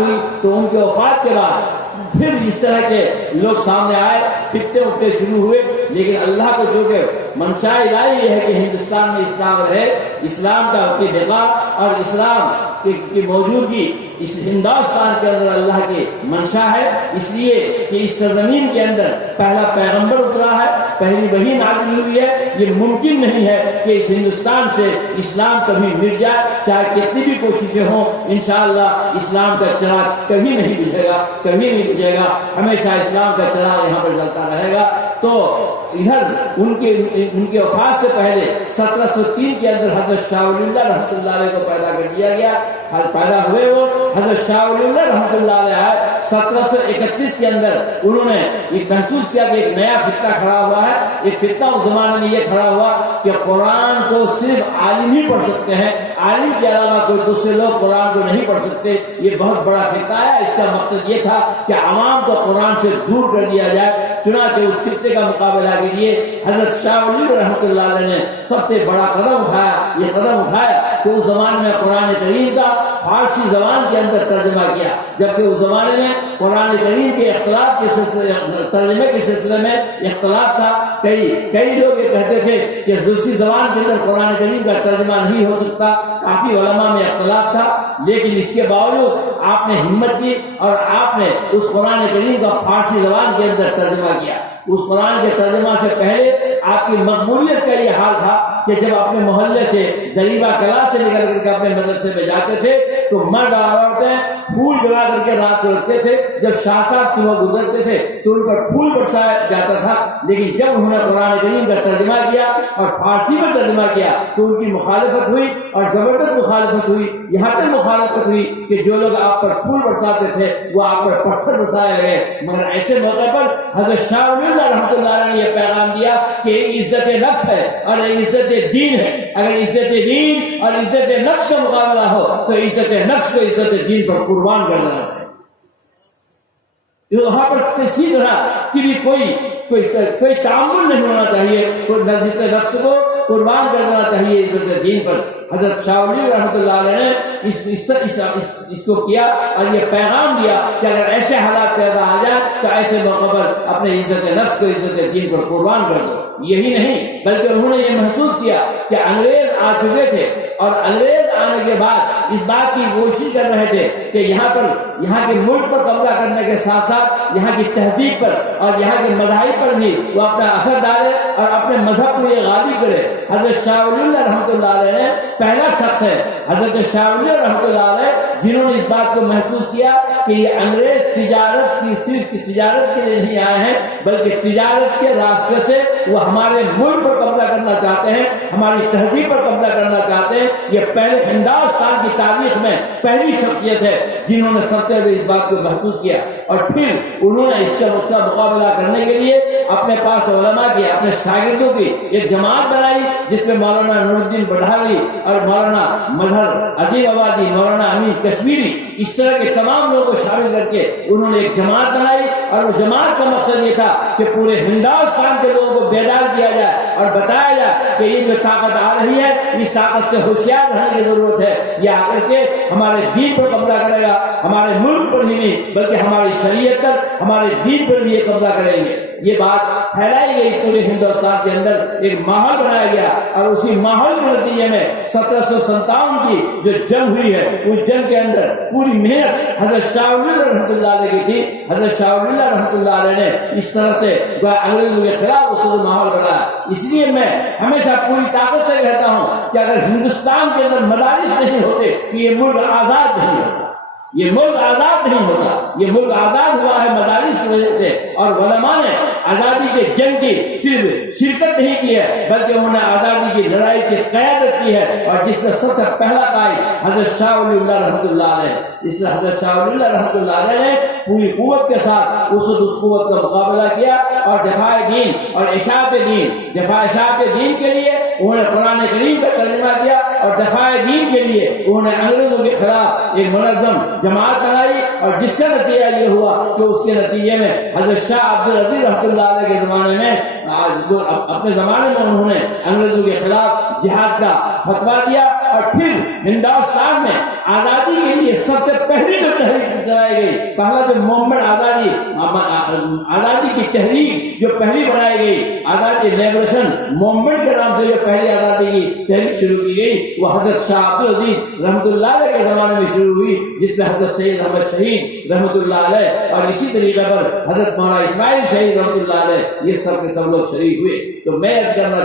ہوئی تو ان کے وفات کے بعد پھر اس طرح کے لوگ سامنے آئے، فتنے اٹھتے شروع ہوئے، لیکن اللہ کو جو کہ منشاء الہی یہ ہے کہ ہندوستان میں اسلام رہے، اسلام کا کی بقا اور اسلام کی موجودگی اس ہندوستان کے اندر اللہ کی منشا ہے، اس لیے کہ اس سرزمین کے اندر پہلا پیغمبر اترا ہے، پہلی وحی نازل ہوئی ہے، یہ ممکن نہیں ہے کہ اس ہندوستان سے اسلام کبھی مٹ جائے، چاہے کتنی بھی کوششیں ہوں، انشاءاللہ اسلام کا چراغ کبھی نہیں بجھے گا، کبھی نہیں بجھے گا، ہمیشہ اسلام کا چراغ یہاں پر جلتا رہے گا۔ تو ادھر ان کے وفات سے پہلے 1703 کے اندر حضرت شاہ ولی اللہ رحمۃ اللہ علیہ کو پیدا کر دیا گیا، پیدا ہوئے وہ حضرت شاہ ولی اللہ رحمۃ اللہ علیہ 1731 کے اندر انہوں نے یہ محسوس کیا کہ ایک نیا فتنہ کھڑا ہوا ہے۔ ایک فتنہ اس زمانے میں یہ کھڑا ہوا کہ قرآن کو صرف عالم ہی پڑھ سکتے ہیں، عالم کے علاوہ کوئی دوسرے لوگ قرآن کو نہیں پڑھ سکتے۔ یہ بہت بڑا فتنہ ہے، اس کا مقصد یہ تھا کہ عوام کو قرآن سے دور کر دیا جائے۔ چنانچہ اس فتنے کا مقابلہ کے لیے حضرت شاہ ولی رحمۃ اللہ علیہ نے سب سے بڑا قدم اٹھایا۔ یہ قدم اٹھایا کہ اس زمانے میں قرآن کریم کا فارسی زبان کے اندر ترجمہ کیا، جبکہ اس زمانے میں قرآن کریم کے اختلاف کے سلسلے ترجمے کے سلسلے میں اختلاف تھا۔ کئی لوگ یہ کہتے تھے کہ دوسری زبان کے اندر قرآن کریم کا ترجمہ نہیں ہو سکتا، کافی علماء میں اختلاف تھا، لیکن اس کے باوجود آپ نے ہمت کی اور آپ نے اس قرآن کریم کا فارسی زبان کے اندر ترجمہ کیا۔ اس قرآن کے ترجمہ سے پہلے آپ کی مقبولیت کا یہ حال تھا کہ جب اپنے محلے سے دریبہ کلاس سے نکل کر کے اپنے مدرسے میں جاتے تھے تو مرد اور عورتیں پھول جلا کر کے رات کو رکھتے تھے، جب شاہزاد صبح گزرتے تھے تو ان پر پھول برسایا جاتا تھا، لیکن جب انہوں نے قرآن کریم کا ترجمہ کیا اور فارسی میں ترجمہ کیا تو ان کی مخالفت ہوئی اور زبردست مخالفت ہوئی، یہاں تک مخالفت ہوئی کہ جو لوگ آپ پر پھول برساتے تھے وہ آپ پر پتھر برسائے گئے۔ مگر ایسے موقع پر حضرت شاہ ولی اللہ رحمۃ اللہ علیہ نے یہ پیغام دیا کہ ایک عزت نفس ہے اور ایک عزت دین ہے، اگر عزت دین اور عزت نفس کا مقابلہ ہو تو عزت نفس کو عزت دین پر قربان کرنا ہے۔ وہاں پر کسی طرح کی بھی کوئی تعامل نہیں ہونا چاہیے، کوئی عزت نفس کو قربان کرنا چاہیے عزت دین پر۔ حضرت شاہ ولی رحمۃ اللہ علیہ نے اس کو کیا اور یہ پیغام دیا کہ اگر ایسے حالات پیدا آ جائے تو ایسے موقع پر اپنے عزت نفس کو عزت دین پر قربان کر دو۔ یہی نہیں بلکہ انہوں نے یہ محسوس کیا کہ انگریز آ چکے تھے اور انگریز آنے کے بعد اس بات کی کوشش کر رہے تھے کہ یہاں کے ملک پر قبضہ کرنے کے ساتھ ساتھ یہاں کی تہذیب پر اور یہاں کے مذاہب پر بھی وہ اپنا اثر ڈالے اور اپنے مذہب کو یہ غالب کرے۔ حضرت شاہ ولی اللہ رحمۃ اللہ علیہ نے پہلا شخص ہے، حضرت شاہ ولی اللہ رحمۃ اللہ علیہ، جنہوں نے اس بات کو محسوس کیا کہ یہ انگریز صرف تجارت کے لیے نہیں آئے ہیں بلکہ تجارت کے راستے سے وہ ہمارے ملک پر قبضہ کرنا چاہتے ہیں، ہماری تہذیب پر قبضہ کرنا چاہتے ہیں۔ یہ پہلے ہندوستان کی تاریخ میں پہلی شخصیت ہے جنہوں نے سب سے اس بات کو محسوس کیا، اور پھر انہوں نے اس کا مقابلہ کرنے کے لیے اپنے پاس علماء کی، اپنے شاگردوں کی ایک جماعت بنائی جس میں مولانا نور الدین بڑھاوی اور مولانا مظہر عظیم آبادی، مولانا امین کشمیری، اس طرح کے تمام لوگوں کو شامل کر کے انہوں نے ایک جماعت بنائی، اور اس جماعت کا مقصد یہ تھا کہ پورے ہندوستان کے لوگوں کو بیدار کیا جائے اور بتایا جائے کہ یہ جو طاقت آ رہی ہے اس طاقت سے ہوشیار رہنے کی ضرورت ہے، یہ آ کر کے ہمارے دین پر قبضہ کرے گا، ہمارے ملک پر ہی نہیں بلکہ ہماری شریعت پر، ہمارے دین پر بھی یہ قبضہ کریں گے۔ یہ بات پھیلائی گئی پورے ہندوستان کے اندر، ایک ماحول بنایا گیا، اور اسی ماحول کے نتیجے میں 1757 کی جو جنگ ہوئی ہے اس جنگ کے اندر پوری محنت حضرت شاہ ولی اللہ رحمۃ اللہ علیہ کی تھی۔ حضرت شاہ ولی اللہ رحمۃ اللہ علیہ نے اس طرح سے انگریزوں کے خلاف اصول ماحول بنایا۔ اس لیے میں ہمیشہ پوری طاقت سے کہتا ہوں کہ اگر ہندوستان کے اندر مدارس نہیں ہوتے تو یہ ملک آزاد نہیں ہوتا، یہ ملک آزاد نہیں ہوتا۔ یہ ملک آزاد ہوا ہے مدارس کی وجہ سے، اور علماء نے آزادی کے جنگ کی صرف شرکت نہیں کی ہے بلکہ انہوں نے آزادی کی لڑائی کی قیادت کی ہے، اور جس میں سب سے پہلا قائد حضرت شاہ ولی اللہ رحمۃ اللہ علیہ۔ اس لیے حضرت شاہ ولی اللہ رحمۃ اللہ علیہ نے پوری قوت کے ساتھ اس قوت کا مقابلہ کیا، اور دفاع دین اور اشاعت دین کے لیے انہوں نے قرآن کریم کا ترجمہ کیا، اور دفاع دین کے لیے انہوں نے انگریزوں کے خلاف ایک منظم جماعت بنائی، اور جس کا نتیجہ یہ ہوا کہ اس کے نتیجے میں حضرت شاہ عبدالعزیز رحمۃ اللہ علیہ کے زمانے میں اپنے زمانے میں انہوں نے انگریزوں کے خلاف جہاد کا فتوا دیا اور پھر ہندوستان میں آزادی کے لیے سب سے پہلی جو تحریک چلائی گئی، پہلا جو موومنٹ آزادی کی تحریک جو پہلی بنائی گئی، آزادی لیبریشن موومنٹ کے نام سے جو پہلی آزادی کی تحریک شروع کی گئی، وہ حضرت شاہ عبد العزیز رحمۃ اللہ علیہ کے زمانے میں شروع ہوئی، جس میں حضرت سید احمد شہید رحمۃ اللہ علیہ اور اسی طریقے پر حضرت مولانا اسماعیل شہید رحمۃ اللہ علیہ یہ سب کے سب لوگ شریک ہوئے۔ تو میں عرض کرنا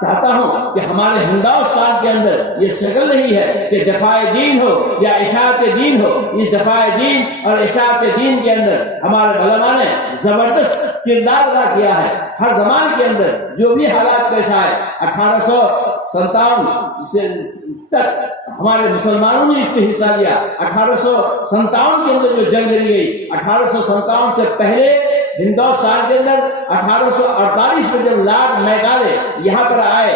چاہتا ہوں کہ ہمارے ہندوستان کے اندر یہ شکل نہیں ہے کہ دفاع دین ہو یا اشاعت دین ہو۔ اس دفاع دین اور اشاعت دین کے اندر ہمارے علماء نے زبردست کردار ادا کیا ہے۔ ہر زمانے کے اندر جو بھی حالات پیش آئے، 1857 تک ہمارے مسلمانوں نے اس میں حصہ لیا۔ 1857 کے اندر جو جنگ لڑی گئی، 1857 سے پہلے ہندوستان کے اندر 1848 میں جب لارڈ میکالے یہاں پر آئے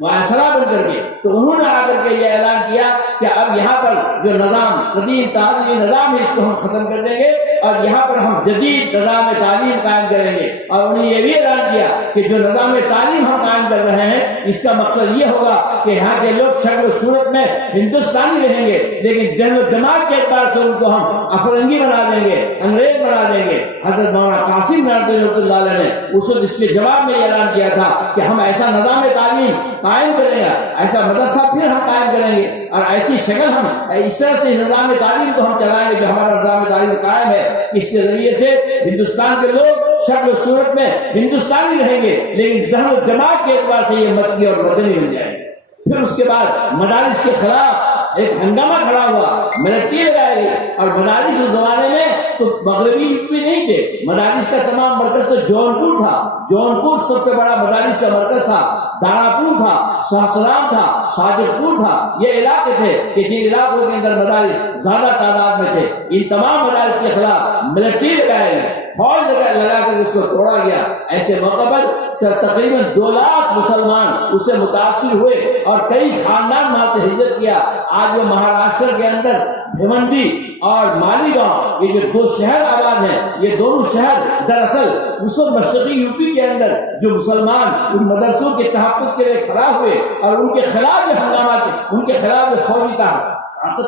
وائسرا بن کر کے، تو انہوں نے آ کر کے یہ اعلان کیا کہ اب یہاں پر جو نظام قدیم تعلیمی نظام ہے اس کو ہم ختم کر دیں گے اور یہاں پر ہم جدید نظام تعلیم قائم کریں گے۔ اور انہوں نے یہ بھی اعلان کیا کہ جو نظام تعلیم ہم قائم کر رہے ہیں اس کا مقصد یہ ہوگا کہ یہاں کے لوگ شکل و صورت میں ہندوستانی رہیں گے، لیکن ذہن و دماغ کے اعتبار سے ان کو ہم افرنگی بنا دیں گے، انگریز بنا دیں گے۔ حضرت مولانا قاسم نانوتوی رحمۃ اللہ علیہ نے اس وقت اس کے جواب میں یہ اعلان کیا تھا کہ ہم ایسا نظام تعلیم قائم کریں گے، ایسا مدرسہ پھر ہم قائم کریں گے اور ایسی شکل ہم اس طرح سے نظام تعلیم کو ہم چلائیں گے جو ہمارا نظام تعلیم قائم ہے۔ اس کے ذریعے سے ہندوستان کے لوگ شکل و صورت میں ہندوستانی رہیں گے، لیکن ذہن و دماغ کے اعتبار سے یہ مکی اور مدنی بن جائیں گے۔ پھر اس کے بعد مدارس کے خلاف ایک ہنگامہ کھڑا ہوا، ملٹری لگائی گئی، اور مدارس اس زمانے میں تو مغربی بھی نہیں تھے، مدارس کا تمام مرکز تو جونپور تھا۔ جونپور سب سے بڑا مدارس کا مرکز تھا، دارا پور تھا، سہسرام تھا، شاجر پور تھا، یہ علاقے تھے کہ جن علاقوں کے اندر مدارس زیادہ تعداد میں تھے۔ ان تمام مدارس کے خلاف ملٹری لگائے گئے، فوج لگا کر اس کو توڑا گیا۔ ایسے موقع پر تقریباً 2 لاکھ مسلمان اس سے متاثر ہوئے اور کئی خاندان وہاں سے ہجرت کیا۔ آج جو مہاراشٹر کے اندر بھیونڈی اور مالیگاؤں یہ جو 2 شہر آباد ہیں، یہ دونوں شہر دراصل اس مشرقی یوپی کے اندر جو مسلمان ان مدرسوں کے تحفظ کے لیے کھڑا ہوئے اور ان کے خلاف جو ہنگامات، ان کے خلاف جو فوجی طاقت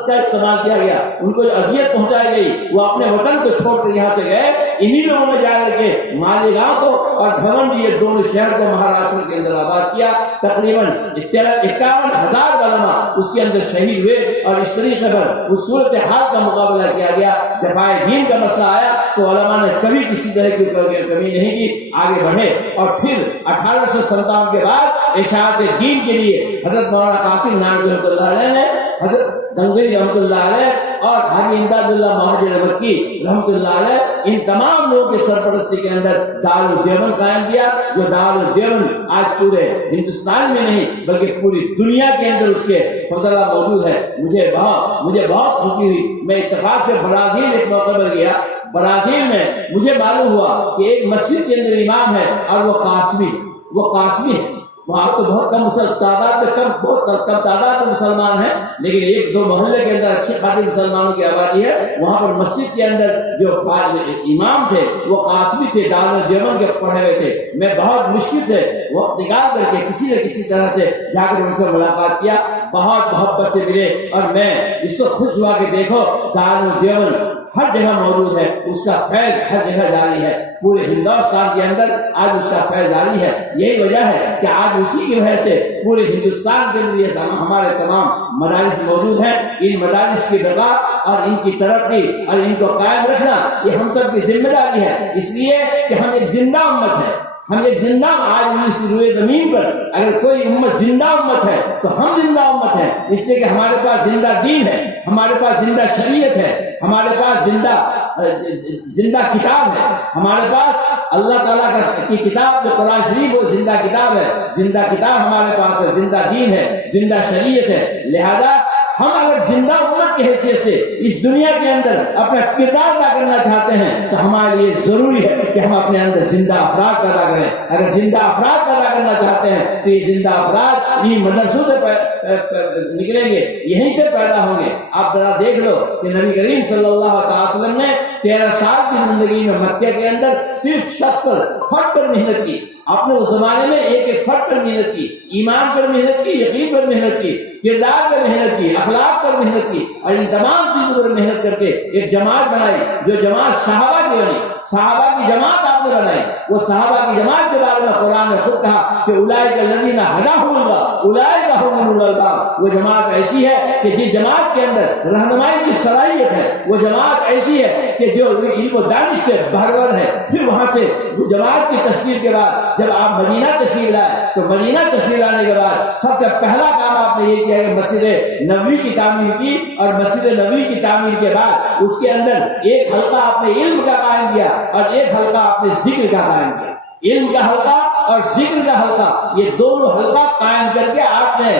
کا استعمال کیا گیا، ان کو جو اذیت پہنچائی گئی، وہ اپنے وطن کو چھوڑ کر یہاں سے گئے۔ انہی لوگوں نے جا کر کے مالیگاؤں کو اور بھیونڈی یہ دونوں شہر کو مہاراشٹر کے اندر آباد کیا۔ تقریباً 51,000 علماء اس کے اندر شہید ہوئے اور اس طریقے پر اس صورت حال کا مقابلہ کیا گیا۔ دفاع دین کا مسئلہ آیا تو علماء نے کبھی کسی طرح کی کمی نہیں کی، آگے بڑھے۔ اور پھر 1857 کے بعد اشاعت دین کے لیے حضرت مولانا قاسم نانوتوی رحمۃ اللہ علیہ نے، حضرت گنگوئی رحمۃ اللہ علیہ اور حاجی امداد اللہ مہاجر مکی رحمۃ اللہ علیہ، ان تمام لوگوں کے سرپرستی کے اندر دارالدیوبند قائم کیا، جو دارالدیوبند آج پورے ہندوستان میں نہیں بلکہ پوری دنیا کے اندر اس کے فضلہ موجود ہے۔ مجھے بہت خوشی ہوئی، میں اتفاق سے برازیل ایک موقع پر گیا۔ برازیل میں مجھے معلوم ہوا کہ ایک مسجد کے اندر امام ہے اور وہ قاسمی ہے۔ وہاں تو بہت کم تعداد میں مسلمان ہیں، لیکن 1-2 محلے کے اندر اچھی خاصی مسلمانوں کی آبادی ہے۔ وہاں پر مسجد کے اندر جو امام تھے وہ قاسمی تھے، دارالدیوبند کے پڑھے ہوئے تھے۔ میں بہت مشکل سے وقت نکال کر کے کسی نہ کسی طرح سے جا کر ان سے ملاقات کیا، بہت محبت سے ملے، اور میں اس کو خوش ہوا کہ دیکھو دارالدیوبند ہر جگہ موجود ہے، اس کا فیض ہر جگہ جاری ہے، پورے ہندوستان کے اندر آج اس کا فیض جاری ہے۔ یہی وجہ ہے کہ آج اسی کی وجہ سے پورے ہندوستان کے لیے ہمارے تمام مدارس موجود ہیں۔ ان مدارس کی بقا اور ان کی ترقی اور ان کو قائم رکھنا یہ ہم سب کی ذمہ داری ہے، اس لیے کہ ہم ایک زندہ امت ہے۔ ہم ایک زندہ آج اس روئے زمین پر اگر کوئی امت زندہ امت ہے تو ہم زندہ امت ہیں، اس لیے کہ ہمارے پاس زندہ دین ہے، ہمارے پاس زندہ شریعت ہے، ہمارے پاس زندہ کتاب ہے، ہمارے پاس اللہ تعالیٰ کی کتاب جو قرآن شریف وہ زندہ کتاب ہے، زندہ کتاب ہمارے پاس ہے، زندہ دین ہے، زندہ شریعت ہے۔ لہذا ہم اگر زندہ امت کی حیثیت سے اس دنیا کے اندر اپنا کردار ادا کرنا چاہتے ہیں تو ہمارے لیے ضروری ہے کہ ہم اپنے اندر زندہ افراد پیدا کریں۔ اگر زندہ افراد پیدا کرنا چاہتے ہیں تو یہ زندہ افراد انہیں مدرسوں سے نکلیں گے، یہیں سے پیدا ہوں گے۔ آپ ذرا دیکھ لو کہ نبی کریم صلی اللہ علیہ وسلم نے 13 سال کی زندگی میں مکہ کے اندر صرف شخص پر فرد پر محنت کی۔ آپ نے اس زمانے میں ایک ایک فرد پر محنت کی، ایمان پر محنت کی، یقین پر محنت کی، کردار پر محنت کی، اخلاق پر محنت کی، اور ان تمام چیزوں پر محنت کر کے ایک جماعت بنائی، جو جماعت صحابہ کی بنی۔ صحابہ کی جماعت آپ نے بنائی۔ وہ صحابہ کی جماعت کے بارے میں قرآن نے خود کہا کہ اولئک الذین ھداھم اللہ اولئک ھم اولو الالباب۔ وہ جماعت ایسی ہے کہ جس جماعت کے اندر رہنمائی کی صلاحیت ہے، وہ جماعت ایسی ہے کہ جو علم و دانش سے بھرپور ہے۔ پھر وہاں سے وہ جماعت کی تشکیل کے بعد جب آپ مدینہ تشریف لائے تو مدینہ تشریف لانے کے بعد سب سے پہلا کام آپ نے یہ کیا کہ مسجد نبوی کی تعمیر کی، اور مسجد نبوی کی تعمیر کے بعد اس کے اندر ایک حلقہ آپ نے علم کا قائم کیا اور ایک حلقہ آپ نے ذکر کا قائم کیا۔ علم کا حلقہ اور ذکر کا حلقہ، یہ دونوں حلقہ قائم کر کے آپ نے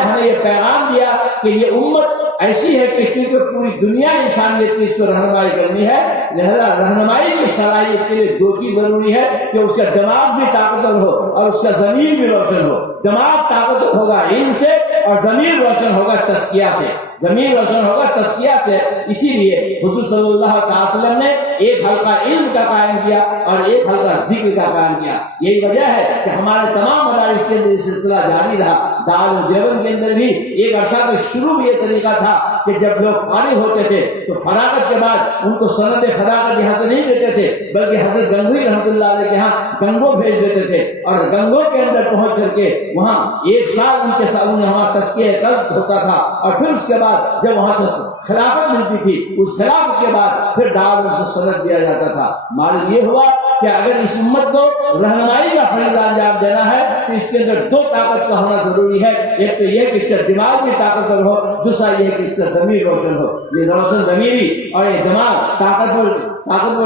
ہمیں یہ پیغام دیا کہ یہ امت ایسی ہے کہ کیونکہ پوری دنیا انسانیت کی اس کو رہنمائی کرنی ہے، لہذا رہنمائی کی صلاحیت کے لیے دو چیز ضروری ہے کہ اس کا دماغ بھی طاقتور ہو اور اس کا ضمیر بھی روشن ہو۔ دماغ طاقتور ہوگا علم سے اور ضمیر روشن ہوگا تزکیہ سے، ضمیر روشن ہوگا تزکیہ سے۔ اسی لیے حضور صلی اللہ علیہ وسلم نے ایک حلقہ علم کا قائم کیا اور ایک حلقہ ذکر کا قائم کیا۔ یہی وجہ ہے کہ ہمارے تمام مدارس کے اندر یہ سلسلہ جاری رہا۔ دارالدیوبند کے اندر بھی ایک عرصہ کے شروع میں یہ طریقہ تھا کہ جب لوگ فارغ ہوتے تھے تو فراغت کے بعد ان کو سند فراغت یہاں سے نہیں دیتے تھے، بلکہ حضرت گنگوئی رحمۃ اللہ علیہ کے یہاں گنگو بھیج دیتے تھے، اور گنگو کے اندر پہنچ کر کے وہاں ایک سال ان کے ساتھ انہیں وہاں تزکیہ قلب ہوتا تھا، اور پھر اس کے بعد جب وہاں سے خلافت ملتی تھی، اس خلافت کے بعد پھر دعوت سے سند دیا جاتا تھا۔ معلوم یہ ہوا کہ اگر اس امت کو رہنمائی کا فریضہ انجام دینا ہے تو اس کے اندر دو طاقت کا ہونا ضروری ہے۔ ایک تو یہ کہ اس کا دماغ بھی طاقتور ہو، دوسرا یہ کہ اس کا ضمیر روشن ہو۔ یہ روشن ضمیری اور یہ دماغ طاقتور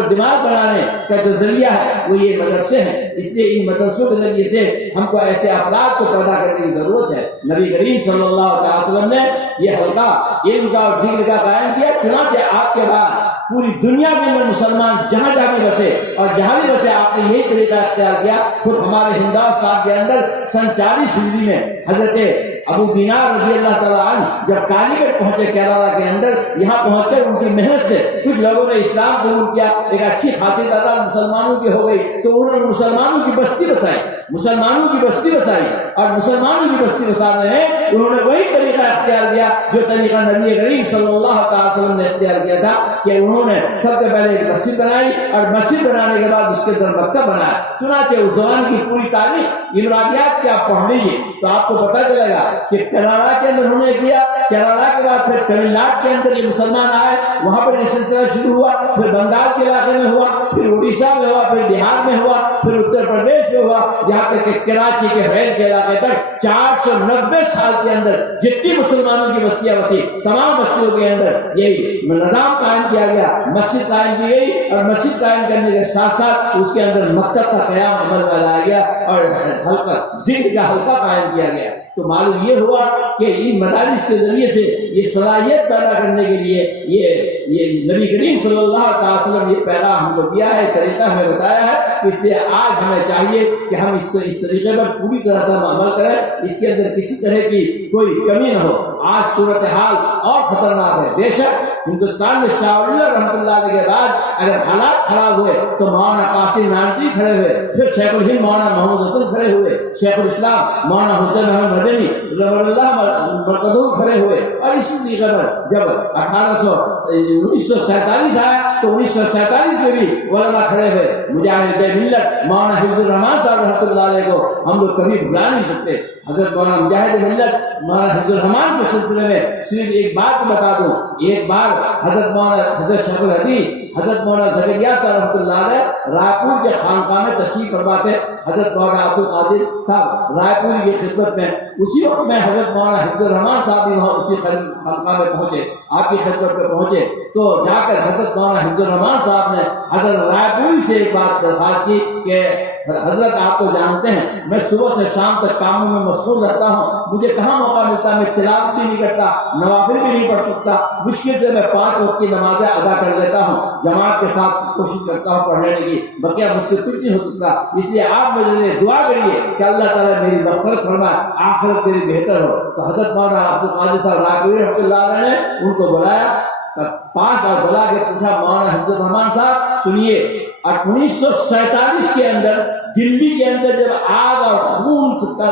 دماغ بنانے کا جو ذریعہ ہے وہ یہ مدرسے ہیں۔ اس لیے ان مدرسوں کے ذریعے سے ہم کو ایسے افراد کو پیدا کرنے کی ضرورت ہے۔ نبی کریم صلی اللہ علیہ وسلم نے یہ حلقہ علم کا اور ذکر کا قائم کیا، چنانچہ آپ کے بعد پوری دنیا کے اندر مسلمان جہاں جہاں بھی بسے اور جہاں بھی بسے آپ نے یہی طریقہ اختیار کیا۔ خود ہمارے ہندوستان صاحب کے اندر سن 40 ہجری میں حضرت ابو دینار رضی اللہ تعالیٰ عنہ جب کالی گڑھ پہنچے کیرالہ کے اندر، یہاں پہنچ کر ان کی محنت سے کچھ لوگوں نے اسلام قبول کیا، ایک اچھی خاصی تعداد مسلمانوں کی ہو گئی، تو انہوں نے مسلمانوں کی بستی بسائی، اور مسلمانوں کی بستی بسانے میں انہوں نے وہی طریقہ اختیار کیا جو طریقہ نبی کریم صلی اللہ علیہ وسلم نے اختیار کیا تھا، کہ انہوں نے سب سے پہلے ایک مسجد بنائی اور مسجد بنانے کے بعد اس کے اندر مکتب بنایا۔ چنانچہ اس زمان کی پوری تاریخ امراضیات کے آپ پڑھ لیجیے تو آپ کو پتہ چلے گا کہ کیرالہ کے اندر انہوں نے کیا، کیرالہ کے بعد پھر تمل ناڈو کے اندر یہ مسلمان آئے، وہاں پر یہ سلسلہ شروع ہوا، پھر بنگال کے علاقے میں ہوا، پھر اڑیسہ میں ہوا، پھر بہار میں ہوا، پھر اتر پردیش میں ہوا، یہاں تک کہ کراچی کے بھیل کے علاقے تک 490 سال کے اندر جتنی مسلمانوں کی بستیاں بسی، تمام بستیوں کے اندر یہی نظام قائم کیا گیا، مسجد قائم کی گئی، اور مسجد قائم کرنے کے ساتھ ساتھ اس کے اندر مکتب کا قیام عمل میں لایا گیا اور حلقہ ذکر کا حلقہ قائم کیا گیا۔ تو معلوم یہ ہوا کہ ان مدارس کے ذریعے سے یہ صلاحیت پیدا کرنے کے لیے یہ نبی کریم صلی اللہ علیہ وسلم یہ پیغام ہم کو دیا ہے، طریقہ ہمیں بتایا ہے، اس لیے آج ہمیں چاہیے کہ ہم اس طریقے پر پوری طرح سے عمل کریں، اس کے اندر کسی طرح کی کوئی کمی نہ ہو۔ آج صورتحال اور خطرناک ہے، بے شک ہندوستان میں شاہ ولی اللہ رحمۃ اللہ علیہ کے بعد اگر حالات خراب ہوئے تو مولانا قاسم نانوتوی کھڑے ہوئے، پھر شیخ الہند مولانا محمد حسن کھڑے ہوئے، شیخ الاسلام مولانا حسین احمد مدنی رضی اللہ مرکزو کھڑے ہوئے، اور اسی طریقے پر جب 1947 آیا تو 1947 میں بھی علماء کھڑے ہوئے۔ مجاہد ملت مولانا حفظ الرحمان صاحب رحمۃ اللہ علیہ کو ہم لوگ کبھی بھلا نہیں سکتے۔ حضرت مولانا مجاہد ملت مولانا حفظ الرحمان کے سلسلے میں صرف ایک بات بتا دوں، ایک بار حضرت شیخ الحدیث حضرت مولانا زکریا صاحب رحمۃ اللہ علیہ رائے پور کے خانقاہ میں تشریف فرماتے، حضرت مولانا عبد القادر صاحب رائے پور کی خدمت میں، اسی وقت میں حضرت مولانا حفظ الرحمان صاحب بھی وہاں اسی خانقاہ میں پہنچے، آپ کی خدمت میں پہنچے، تو جا کر حضرت مولانا حفظ الرحمان صاحب نے حضرت رائے پوری سے ایک بات درخواست کی کہ حضرت آپ تو جانتے ہیں میں صبح سے شام تک کاموں میں مشغول رہتا ہوں، مجھے کہاں موقع ملتا، میں تلاوت بھی نہیں کرتا، نوافل بھی نہیں پڑھ سکتا، مشکل سے میں 5 وقت کی نمازیں ادا کر لیتا ہوں، جماعت کے ساتھ کوشش کرتا ہوں پڑھ لینے کی، بقیہ مجھ سے کچھ نہیں ہو سکتا، اس لیے آپ میرے لیے دعا کریے کہ اللہ تعالیٰ میری مغفرت فرمائے، آخرت میری بہتر ہو۔ تو حضرت مولانا عبدالقادر صاحب راغبی رحمۃ اللہ علیہ نے ان کو بلایا، 5 اور بلا کے پوچھا مولانا حفظ الرحمان صاحب سنیے، 1947 کے اندر دلی کے اندر جب آگ اور خون کا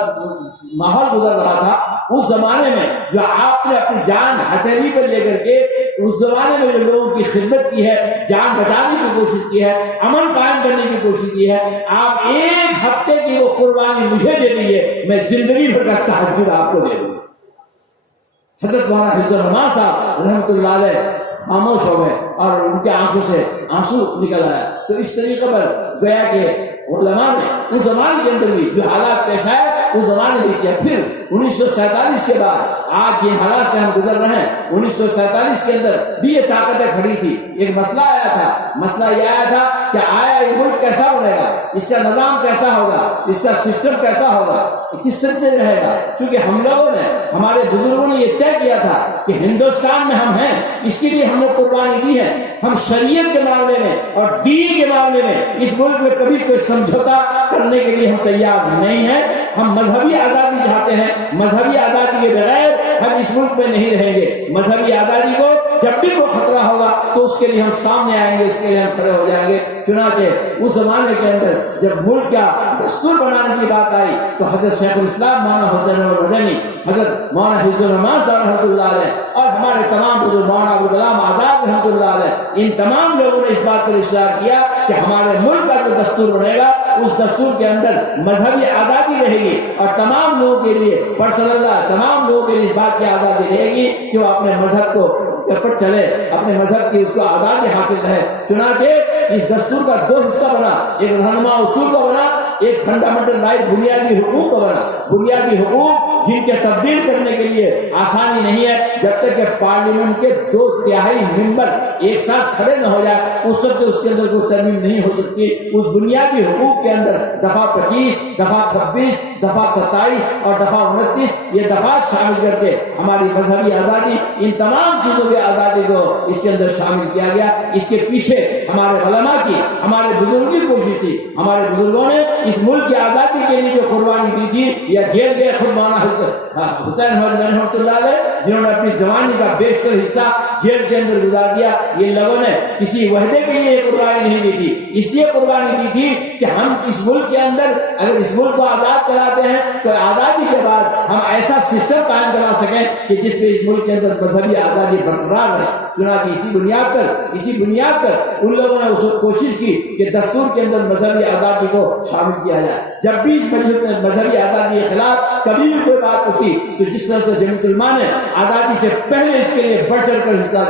ماحول گزر رہا تھا، اس زمانے میں جو آپ نے اپنی جان ہتھیلی پر لے کر کے اس زمانے میں جو لوگوں کی خدمت کی ہے، جان بچانے کی کوشش کی ہے، امن قائم کرنے کی کوشش کی ہے، آپ 1 ہفتے کی وہ قربانی مجھے دے دیجیے، میں زندگی بھر کا تہجد آپ کو دے دوں۔ حضرت مولانا حفظ الرحمان صاحب رحمۃ اللہ علیہ خاموش ہو گئے اور ان کے آنکھوں سے آنسو نکل آیا۔ تو اس طریقے پر گیا کہ علماء نے اس زمانے کے اندر بھی جو حالات پیش آئے اس زمانے میں کیا۔ پھر 1947 کے بعد آج جن حالات سے ہم گزر رہے ہیں، 1947 کے اندر بھی یہ طاقتیں کھڑی تھی، ایک مسئلہ آیا تھا، مسئلہ یہ آیا تھا کہ آیا یہ ملک کیسا بنے گا، اس کا نظام کیسا ہوگا، اس کا سسٹم کیسا ہوگا، کس طرح سے رہے گا۔ چونکہ ہم لوگوں نے، ہمارے بزرگوں نے یہ طے کیا تھا کہ ہندوستان میں ہم ہیں، اس کے لیے ہم نے قربانی دی ہے، ہم شریعت کے معاملے میں اور دین کے معاملے میں اس ملک میں کبھی کوئی سمجھوتا کرنے کے لیے ہم تیار نہیں ہیں، ہم مذہبی آزادی چاہتے ہیں، مذہبی آزادی کے بغیر ہم اس ملک میں نہیں رہیں گے، مذہبی آزادی کو جب بھی کوئی خطرہ ہوگا تو اس کے لیے ہم سامنے آئیں گے، اس کے لیے ہم کھڑے ہو جائیں گے۔ چنانچہ اس زمانے کے اندر جب ملک کا دستور بنانے کی بات آئی تو حضرت شیخ الاسلام مولانا حسین احمد مدنی، حضرت مولانا حفظ الرحمان صاحب رحمۃ اللہ علیہ اور ہمارے تمام بزرگ مولانا ابوالکلام آزاد رحمۃ اللہ علیہ، ان تمام لوگوں نے اس بات پر اصرار کیا کہ ہمارے ملک کا جو دستور بنے گا اس دستور کے اندر مذہبی آزادی رہے گی اور تمام لوگوں کے لیے تمام لوگوں کے لیے اس بات کی آزادی رہے گی کہ وہ اپنے مذہب کو پر چلے، اپنے مذہب کی اس کو آزادی حاصل رہے۔ چنانچہ اس دستور کا 2 حصہ بنا، ایک رہنما اصول کا بنا، ایک فنڈامنٹل رائٹ بنیادی حقوق کا بنا۔ بنیادی حقوق جن کے تبدیل کرنے کے لیے آسانی نہیں ہے، جب تک کہ پارلیمنٹ کے 2/3 ممبر ایک ساتھ کھڑے نہ ہو جائے اس وقت اس کے اندر کوئی ترمیم نہیں ہو سکتی۔ اس بنیادی حقوق کے اندر دفعہ 25، دفعہ 26، دفعہ 27 اور دفعہ 29 یہ دفعات شامل کر کے ہماری مذہبی آزادی، ان تمام چیزوں کی آزادی کو اس کے اندر شامل کیا گیا۔ اس کے پیچھے ہمارے علماء کی، ہمارے بزرگوں کی کوشش تھی۔ ہمارے بزرگوں نے اس ملک کی آزادی کے لیے جو قربانی دی تھی، یا جیل گئے خود مولانا حسین احمد رحمۃ اللہ علیہ، جنہوں نے اپنی جوانی کا بیشتر حصہ جیل کے اندر گزار دیا، یہ لوگوں نے کسی وحدے کے لیے قربانی نہیں دی تھی، اس لیے قربانی دی تھی کہ ہم اس ملک کے اندر اگر اس ملک کو آزاد کراتے ہیں تو آزادی کے بعد ہم ایسا سسٹم قائم کرا سکیں کہ جس پہ اس ملک کے اندر مذہبی آزادی برقرار رہے۔ چنانچہ اسی بنیاد پر ان لوگوں نے اس کوشش کی کہ دستور کے اندر مذہبی آزادی کو شامل کیا جائے۔ جب بھی اس مذہبی آزادی کے خلاف کبھی بھی کوئی بات اٹھی تو جس طرح سے جمعیت علماء نے آزادی سے پہلے اس کے لیے بڑھ چڑھ کر حصہ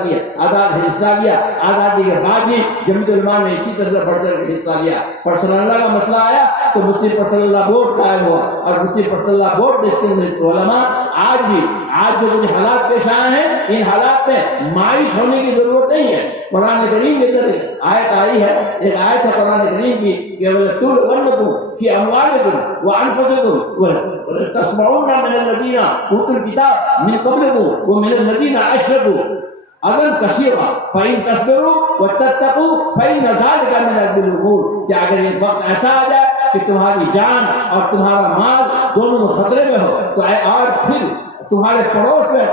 لیا، آزادی کے بعد بھی جمعیت علماء نے اسی طرح سے بڑھ چڑھ کر حصہ لیا۔ پرسنل اللہ کا مسئلہ آیا تو مسلم پرسنل اللہ بورڈ قائم ہوا، اور مسلم پرسنل اللہ بورڈ اس کے اندر علماء آج جو کچھ حالات پیش آئے ہیں، ان حالات میں مایوس ہونے کی ضرورت نہیں ہے۔ قرآن کریم کے اندر آیت آئی ہے، ایک آیت ہے قرآن کریم کی کہ وَلَتُبْلُوَنَّكُمْ فِي أَمْوَالِكُمْ وَأَنفُسِكُمْ وَلَتَسْمَعُنَّ مِنَ الَّذِينَ أُوتُوا الْكِتَابَ مِنْ قَبْلِكُمْ وَمِنَ الَّذِينَ أَشْرَكُوا أَذًى كَثِيرًا فَإِن تَصْبِرُوا وَتَتَّقُوا فَإِنَّ ذَلِكَ مِنْ عَزْمِ الْأُمُورِ۔ کہ اگر ایک وقت ایسا آ جائے کہ تمہاری جان اور تمہارا مال دونوں خطرے میں ہو تو اور پھر تمہارے پڑوس میں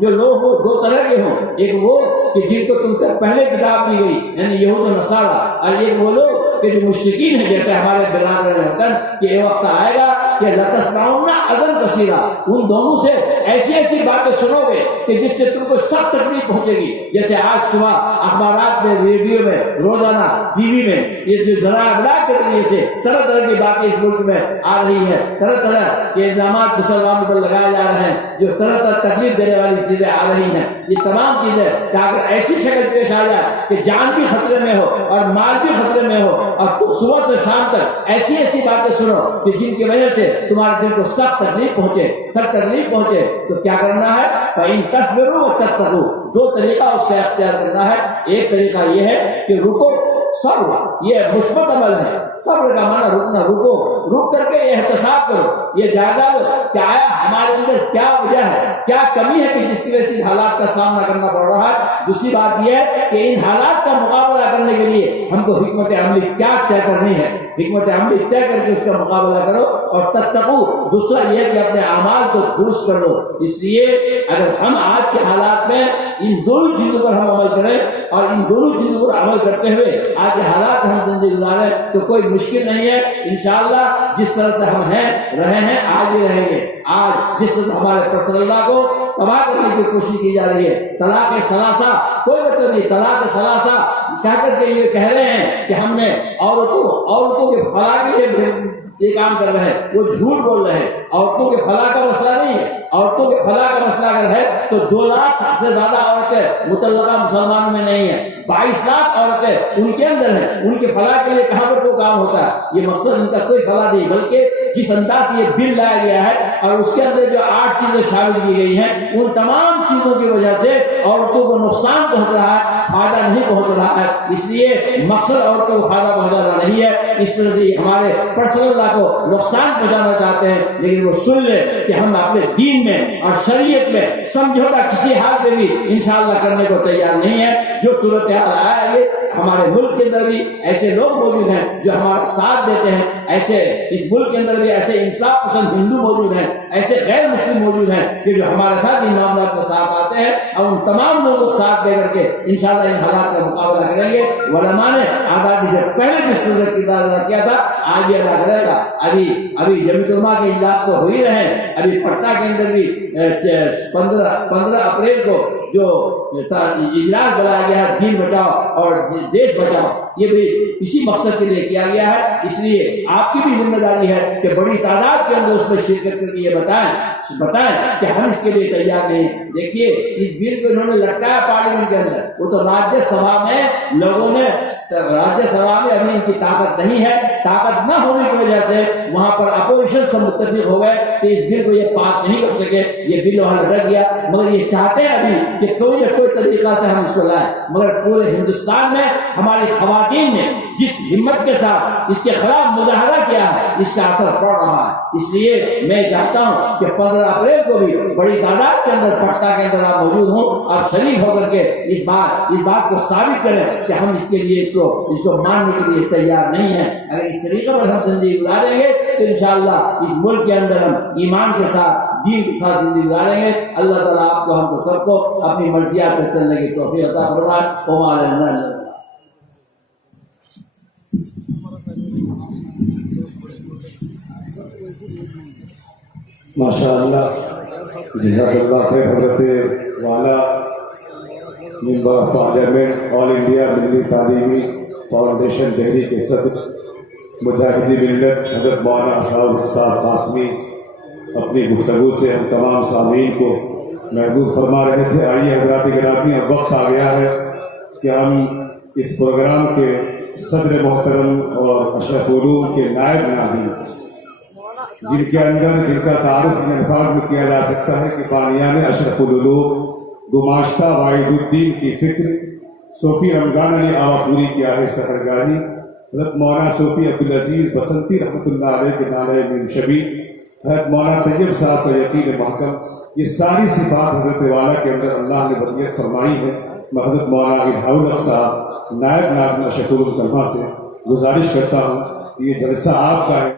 جو لوگ وہ 2 طرح کے ہوں، ایک وہ کہ جن کو تم سے پہلے کتاب دی گئی یعنی یہود و نصارہ، اور ایک وہ لوگ کہ جو مشرکین ہیں جیسے ہمارے برادر وطن، کہ یہ وقت آئے گا کہ لَتَسْمَعُنَّ أَذًى كَثِيرًا، ان دونوں سے ایسی باتیں سنو گے کہ جس سے تم کو سخت تکلیف پہنچے گی۔ جیسے آج صبح اخبارات میں، ریڈیو میں، روزانہ ٹی وی میں یہ جو ذرائع ابلاغ کے ذریعے سے طرح کی باتیں اس ملک میں آ رہی ہے، طرح کے الزامات مسلمانوں پر لگائے جا رہے ہیں، جو طرح تکلیف دینے والی چیزیں آ رہی ہیں۔ یہ تمام چیزیں کہ اگر ایسی شکل پیش آ جائے کہ جان بھی خطرے میں ہو اور مال بھی خطرے میں ہو، اور تم صبح سے شام تک ایسی باتیں سنو کہ جن کی وجہ سے تمہارے دل کو سخت تکلیف پہنچے، تو کیا کرنا ہے؟ فَإِن تَصْبِرُوا وَتَتَّقُوا، 2 طریقہ اس کا اختیار کرنا ہے۔ ایک طریقہ یہ ہے کہ رکو، صبر یہ مثبت عمل ہے. صبر کا معنی رکنا، رکو، رک کر کے احتساب کرو، یہ جائزہ لو کہ آیا ہمارے اندر کیا وجہ ہے، کیا کمی ہے کہ جس کی وجہ سے ان حالات کا سامنا کرنا پڑ رہا ہے. دوسری بات یہ ہے کہ ان حالات کا مقابلہ کرنے کے لیے ہم کو حکمت عملی کیا طے کرنی ہے، حکمت عملی طے کر کے اس کا مقابلہ کرو. اور تتقو، دوسرا یہ ہے کہ اپنے اعمال کو درست کر لو. اس لیے اگر ہم آج کے حالات میں ان دونوں چیزوں پر ہم عمل کریں اور ان دونوں چیزوں پر عمل کرتے ہوئے آج کے حالات میں ہم زندگی گزاریں تو کوئی مشکل نہیں ہے. انشاءاللہ جس طرح سے ہم رہے ہیں آج بھی رہیں گے. آج جس طرح سے ہمارے پرسنل اللہ کو تباہ کرنے کی کوشش کی جا رہی ہے، طلاق ثلاثہ، کوئی مطلب نہیں، طلاق ثلاثہ کہہ کر کے یہ کہہ رہے ہیں کہ ہم نے عورتوں کے فلاح کے لیے یہ کام کر رہے ہیں، وہ جھوٹ بول رہے ہیں. عورتوں کے فلاح کا مسئلہ نہیں ہے. عورتوں کے فلاح کا مسئلہ اگر ہے تو 2 لاکھ سے زیادہ عورتیں مطلقہ مسلمانوں میں نہیں ہیں، 22 لاکھ عورتیں ان کے اندر ہیں. ان کے فلاح کے لیے کہاں پر کوئی کام ہوتا ہے؟ یہ مقصد ان کا کوئی فلاح نہیں، بلکہ جس انداز سے یہ بل لایا گیا ہے اور اس کے اندر جو 8 چیزیں شامل کی گئی ہیں ان تمام چیزوں کی وجہ سے عورتوں کو نقصان پہنچ رہا ہے، فائدہ نہیں پہنچ رہا ہے. اس لیے مقصد عورتوں کو فائدہ پہنچانا نہیں ہے. اس طرح سے ہمارے پرسنل اللہ کو نقصان پہنچانا چاہتے ہیں، لیکن وہ سن لے کہ ہم اپنے دین میں اور شریعت میں سمجھوتا کسی حال پہ بھی انشاءاللہ کرنے کو تیار نہیں ہے. جو صورتحال آیا ہے ہمارے ملک کے اندر بھی ایسے لوگ موجود ہیں جو ہمارا ساتھ دیتے ہیں، ایسے اس ملک کے اندر بھی ایسے انصاف پسند ہندو موجود ہیں، ایسے غیر مسلم موجود ہیں کہ جو ہمارے ساتھ ان معاملات کے ساتھ آتے ہیں اور ان تمام لوگوں کو ساتھ دے کر کے انشاءاللہ ان حالات کا مقابلہ کریں گے. علماء نے آزادی سے پہلے جس طرح کردار ادا کیا تھا آج بھی ادا کرے گا. ابھی جمعیت علماء کے اجلاس تو ہو ہی رہے ہیں. ابھی پٹنہ کے اندر بھی 15 اپریل کو جو اجلاس بلایا گیا ہے دین بچاؤ اور دیش بچاؤ، یہ بھی اسی مقصد کے لیے کیا گیا ہے. اس لیے آپ کی بھی ذمہ داری ہے کہ بڑی تعداد کے اندر اس میں شرکت کر کے یہ بتائیں کہ ہم اس کے لیے تیار نہیں ہیں. دیکھیے اس بل کو انہوں نے لٹکایا پارلیمنٹ کے اندر، وہ تو راجیہ سبھا میں لوگوں نے، راجیہ سبھا میں ابھی ان کی طاقت نہیں ہے، طاقت نہ ہونے کی وجہ سے وہاں پر اپوزیشن سے متفق ہو گئے کہ اس بل کو یہ پاس نہیں کر سکے. یہ بل وہاں لٹک گیا، مگر یہ چاہتے ہیں ابھی کہ کوئی نہ کوئی طریقہ سے ہم اس کو لائیں. مگر پورے ہندوستان میں ہماری خواتین نے جس ہمت کے ساتھ اس کے خلاف مظاہرہ کیا ہے اس کا اثر پڑ رہا ہے. اس لیے میں چاہتا ہوں کہ 15 اپریل کو بھی بڑی تعداد کے اندر پٹنہ کے اندر آپ موجود ہوں، آپ شریک ہو کر کے اس بات کو ثابت کریں کہ ہم اس کے لیے اس کو ماننے کے لیے تیار نہیں ہیں. اگر اس طریقے پر ہم زندگی گزاریں گے تو انشاءاللہ اس ملک کے اندر ہم ایمان کے ساتھ، دین کے ساتھ زندگی گزاریں گے. اللہ تعالیٰ آپ کو، ہم کو، سب کو اپنی مرضیات پر چلنے کی توفیق عطا فرمائے. وما علینا الا البلاغ. ماشاء اللہ، جزاک اللہ خیر. حضرت والا member of parliament all India ملی تعلیمی فاؤنڈیشن دہلی کے صدر مجاہدی ملت حضرت مولانا اسرار الحق قاسمی اپنی گفتگو سے ہم تمام سامعین کو محظوظ فرما رہے تھے. آئیے حضرات گرامی، اب وقت آ گیا ہے کہ ہم اس پروگرام کے صدر محترم اور اشرف علوم کے نائب ناظرین، جن کا تعارف ان الفاظ میں کیا جا سکتا ہے کہ بانیان اشرف العلوم گماشتہ واحد الدین کی فکر صوفی رمضان علی آوا پوری کی آہ سفرگاہی حضرت مولانا صوفی عبدالعزیز بسنتی رحمۃ اللہ علیہ کے نالے من شبی، حضرت مولانا طیب صاحب کا یقین محکم، یہ ساری صفات حضرت والا کے اندر اللہ نے وصیت فرمائی ہے. میں حضرت مولانا الحق الحق صاحب نائب ناظم اشرف العلوم طلبہ سے گزارش کرتا ہوں کہ یہ جلسہ آپ کا ہے.